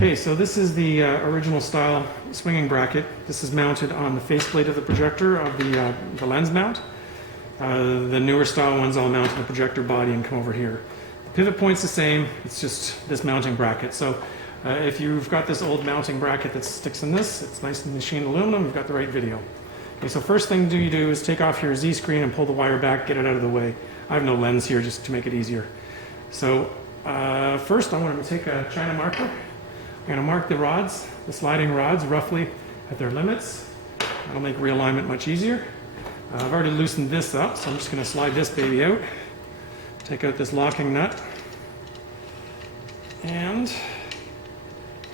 Okay, so this is the original style swinging bracket. This is mounted on the faceplate of the projector of the lens mount. The newer style ones all mount on the projector body and come over here. The pivot point's the same, it's just this mounting bracket. So if you've got this old mounting bracket that sticks in this, it's nice and machined aluminum, you've got the right video. Okay, so first thing you do is take off your Z screen and pull the wire back, get it out of the way. I have no lens here just to make it easier. So first I'm going to take a China marker. I'm going to mark the rods, the sliding rods, roughly at their limits. That'll make realignment much easier. I've already loosened this up, so I'm just going to slide this baby out. Take out this locking nut. And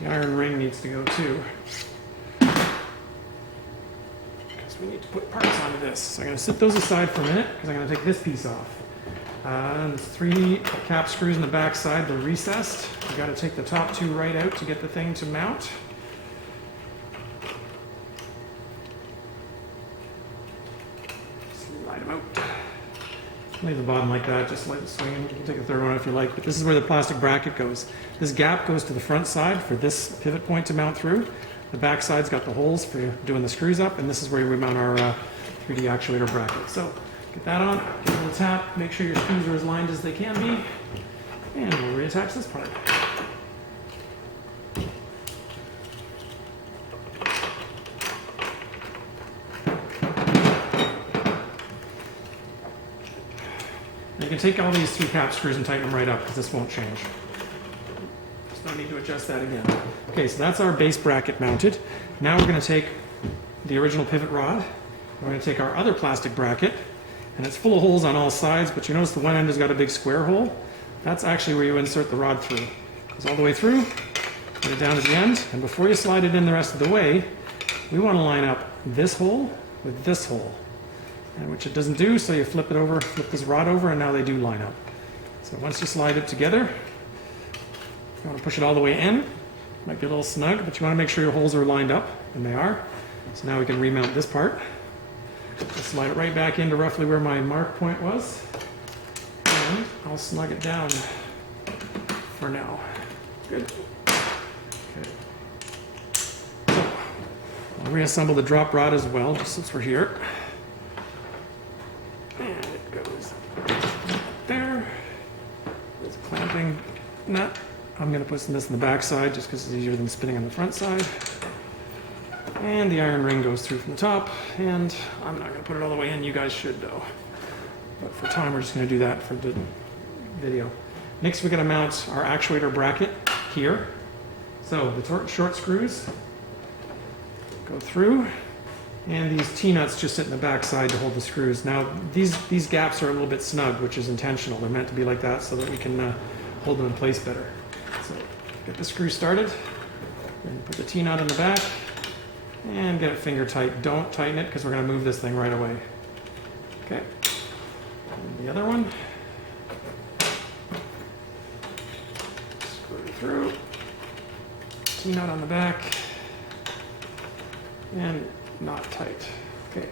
the iron ring needs to go too, because we need to put parts onto this. So I'm going to sit those aside for a minute, because I'm going to take this piece off. There's 3 cap screws in the back side, they're recessed. You've got to take the top 2 right out to get the thing to mount. Slide them out. Leave the bottom like that, just let it swing. You can take the third one if you like, but this is where the plastic bracket goes. This gap goes to the front side for this pivot point to mount through. The back side's got the holes for doing the screws up, and this is where we mount our 3D actuator bracket. So get that on, give it a little tap, make sure your screws are as lined as they can be, and we'll reattach this part. You can take all these 3 cap screws and tighten them right up, because this won't change. Just don't need to adjust that again. Okay, so that's our base bracket mounted. Now we're going to take the original pivot rod. We're going to take our other plastic bracket, and it's full of holes on all sides, but you notice the one end has got a big square hole. That's actually where you insert the rod through. It goes all the way through, get it down to the end, and before you slide it in the rest of the way, we want to line up this hole with this hole. Which it doesn't do, so you flip it over, flip this rod over, and now they do line up. So once you slide it together, you want to push it all the way in. Might be a little snug, but you want to make sure your holes are lined up, and they are. So now we can remount this part. I'll slide it right back into roughly where my mark point was, and I'll snug it down for now. Good. Okay. So I'll reassemble the drop rod as well, just since we're here. And it goes there. There's a clamping nut. I'm going to put this in the back side just because it's easier than spinning on the front side. And the iron ring goes through from the top. And I'm not going to put it all the way in. You guys should though. But for time, we're just going to do that for the video. Next, we're going to mount our actuator bracket here. So the short screws go through. And these T-nuts just sit in the back side to hold the screws. Now, these gaps are a little bit snug, which is intentional. They're meant to be like that so that we can hold them in place better. So, get the screw started, and put the T-nut in the back, and get it finger tight. Don't tighten it, because we're going to move this thing right away. Okay. And the other one. Screw it through. T-nut on the back. And not tight. Okay,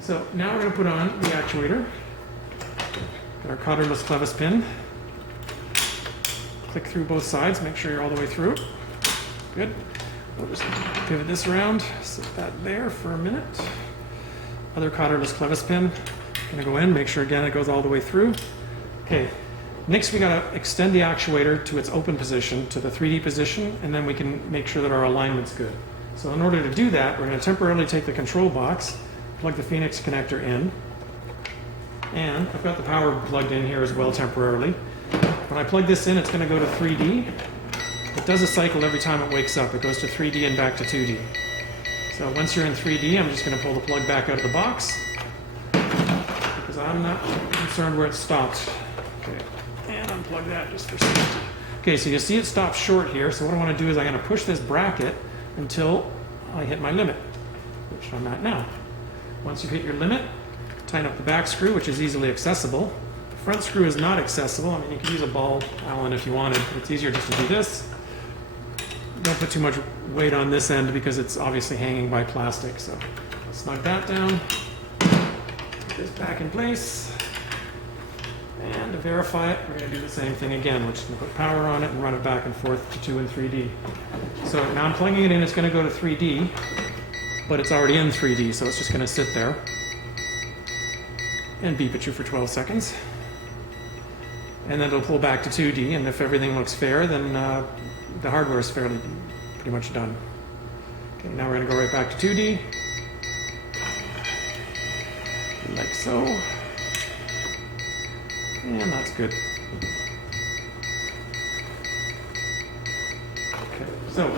so now we're going to put on the actuator. Got our collarless clevis pin. Click through both sides, make sure you're all the way through. Good. We'll just pivot this around, set that there for a minute. Other collarless clevis pin. Going to go in, make sure again it goes all the way through. Okay, next we got to extend the actuator to its open position, to the 3D position, and then we can make sure that our alignment's good. So in order to do that, we're going to temporarily take the control box, plug the Phoenix connector in, and I've got the power plugged in here as well temporarily. When I plug this in, it's going to go to 3D. It does a cycle every time it wakes up. It goes to 3D and back to 2D. So once you're in 3D, I'm just going to pull the plug back out of the box, because I'm not concerned where it stopped. Okay, and unplug that just for safety. Okay, so you see it stops short here, so what I want to do is I'm going to push this bracket until I hit my limit, which I'm at now. Once you hit your limit, tighten up the back screw, which is easily accessible. The front screw is not accessible. I mean, you could use a ball Allen if you wanted, but it's easier just to do this. Don't put too much weight on this end because it's obviously hanging by plastic, so snug that down. Put this back in place. And verify it, we're going to do the same thing again. We're just going to put power on it and run it back and forth to 2 and 3D. So now I'm plugging it in, it's going to go to 3D, but it's already in 3D, so it's just going to sit there and beep at you for 12 seconds. And then it'll pull back to 2D, and if everything looks fair, then the hardware is pretty much done. Okay, now we're going to go right back to 2D, like so. And that's good. Okay, so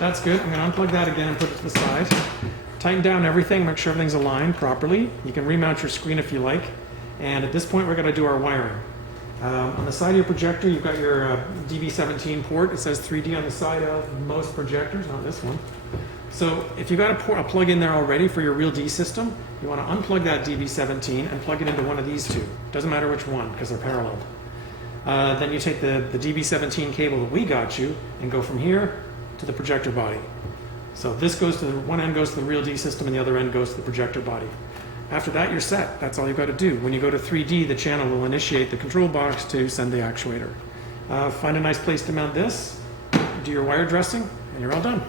that's good. I'm going to unplug that again and put it to the side. Tighten down everything, make sure everything's aligned properly. You can remount your screen if you like. And at this point, we're going to do our wiring. On the side of your projector, you've got your DB17 port. It says 3D on the side of most projectors, not this one. So if you've got a plug in there already for your Real D system, you want to unplug that DB17 and plug it into one of these two. Doesn't matter which one, because they're parallel. Then you take the DB17 cable that we got you and go from here to the projector body. So this goes to one end goes to the Real D system and the other end goes to the projector body. After that, you're set. That's all you've got to do. When you go to 3D, the channel will initiate the control box to send the actuator. Find a nice place to mount this, do your wire dressing, and you're all done.